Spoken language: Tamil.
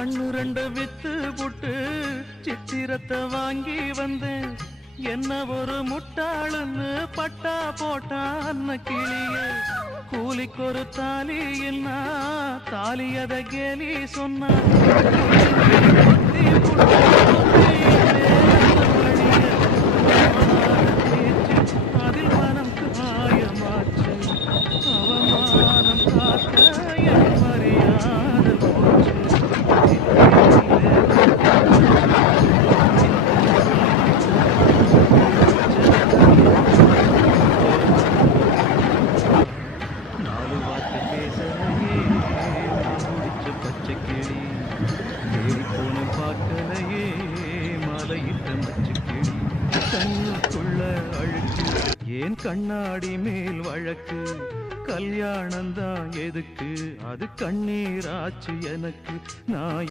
கண்ணு ரெண்டு வித்து புட்டு சித்திரத்தை வாங்கி வந்தேன். என்ன ஒரு முட்டாளுன்னு பட்டா போட்டான் அன்ன கிளியே. கூலிக்கு ஒரு தாலி என்ன தாலியத கேலி சொன்னா அதில் மனம் காயமாச்சு. அவமானம் காக்க என் மரியாதை போச்சு. நாலு வார்த்தை பேசலையே நான் முடிச்ச பச்சை கிளி. தேடி போன பார்க்கலையே மலையிட்ட மச்சு கிளி. கண்ணுக்குள்ள அழுக்கு ஏன் கண்ணாடி மேல் வழக்கு. கல்யாணந்தான் எதுக்கு அது கண்ணீராச்சு எனக்கு. நான்